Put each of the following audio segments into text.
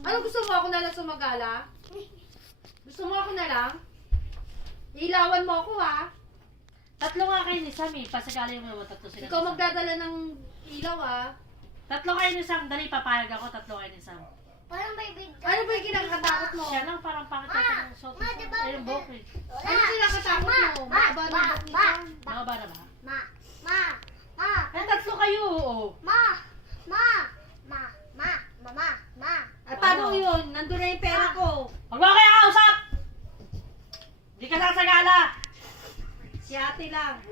Ano gusto mo ako na lang sumagala? Gusto mo ako na lang? Ilawan mo ako ha? Tatlo nga kayo ni Sam eh. Pasagala yung mga tatlo sila. Ikaw magdadala ng ilaw ha? Tatlo kayo ni Sam. Dali, papayag ako. Tatlo kayo ni Sam. Parang may big... Ano ba yung kinakatakot mo? Siya lang parang pangit natin ng shot. Ay, yung buhok eh. Ano kinakatakot mo? Mahaba na buhok ni Sam. Nakaba na ba? Ma! Eh, tatlo kayo. Oo. At paano yun? Nandun na yung pera ko. Huwag mo kayo kausap! Hindi ka sasagala! Si ate lang.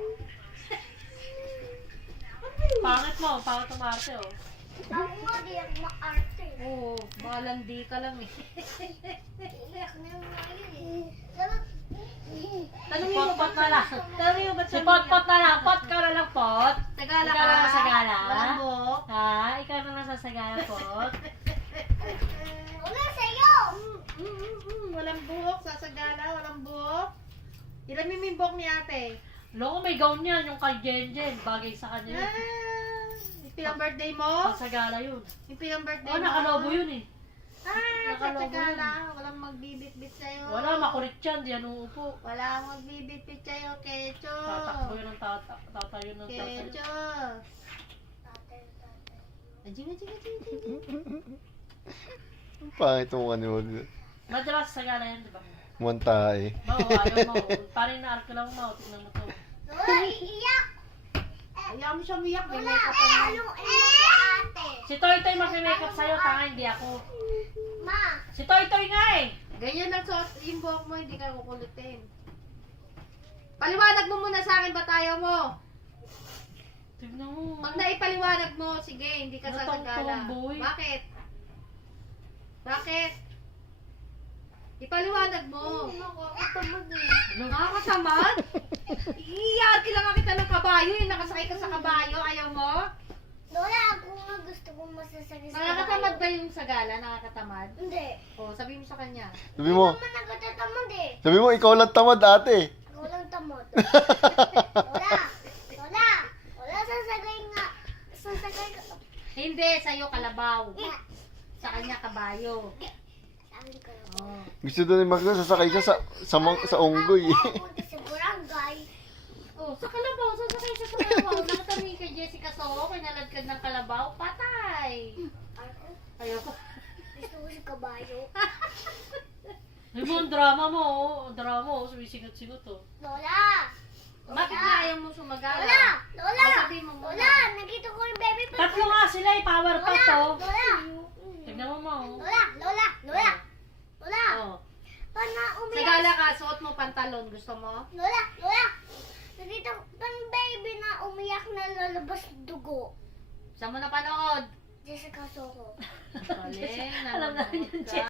Pangit mo. Pangit umarte oh. Ako nga, di ako maarte. Oo, malandi ka lang eh. Iyak na yung ngayon eh. Dapat... Tanungin mo Pot-pot na lang. Tanungin mo ba't Si Pot-pot na lang. Pot ka na lang, Pot. Sagala Ikaw ka? na sasagala? Walang buhok? Ha? Ikaw na lang sasagala, Pot. Wala sa'yo! Walang buhok, sasagala, walang buhok. Ilan yung buhok ni ate? Loko, may gown yan. Yung kay Jenjen. Bagay sa kanya yun. Yung pinang birthday mo? Pasagala yun. Yung pinang birthday Oh, mo? nakalobo yun eh. Nakalobo Sasagala, walang magbibit-bit sa'yo. Wala, makulit yan. Di yan uupo. Wala akong magbibit-bit sa'yo, Kecho. Tatakbo yun ng tatayo ng tatayo. Kecho. Ajing. Pangit mo ano. Madalas sagala yan, di ba? Muntay. Mau, ayaw mo. Parang na-arko lang mo. Tignan mo to. Lola, iiyak! Ayaw mo siya umiyak, may Lola, makeup pa niya. ano si ate? Si Toy Toy mag-makeup sa'yo. Tanga, hindi ako. Ma! Si Toy Toy nga eh. Ganyan lang suot yung buhok mo, hindi ka kukulitin. Paliwanag mo muna sa akin, ba't ayaw mo? Tignan mo. Pag naipaliwanag mo, sige, hindi ka Natong sasagala. tomboy. Bakit? Bakit? Ipaliwanag mo. Nakakatamad eh. Nakakatamad? Iiyaki lang kita ng kabayo, yung nakasakay ka sa kabayo, ayaw mo? Lola, ako nga gusto kong masasagis sa Nakakatamad ba yung sagala? Nakakatamad? Hindi. O, sabi mo sa kanya. Sabi mo, Hindi naman nagkatatamad eh. sabi mo, ikaw lang tamad ate. Ako lang tamad. Lola, sasagay nga. Sasagay ka. Hindi, sa'yo kalabaw. Sa kanya kabayo. Sabi ko lang. Oh. Gusto doon yung sasakay ka sa unggoy. Punta sa barangay. Oh, sa kalabaw, sasakay siya sa kalabaw. Nakatanong kay Jessica Soho, kinaladkad ng kalabaw, patay. Ayoko. Gusto ko si kabayo. Ay mo, ang drama mo. Oh. Ang drama mo. Sumisingot-singot oh. Lola! Bakit nga ayaw mo sumagala? Lola! Oh, sabihin mo muna. Lola! Nakita ko yung baby pa. Tatlo nga sila eh. Power pa Lola! to. Lola! Tignan mo mo. Lola! Oh. Paano umiyak? Sagala ka, suot mo pantalon. Gusto mo? Lola! Nakita ko pang baby na umiyak na lalabas dugo. Saan mo napanood? Jessica Soho. Galing, Alam na nanonood yun, ka.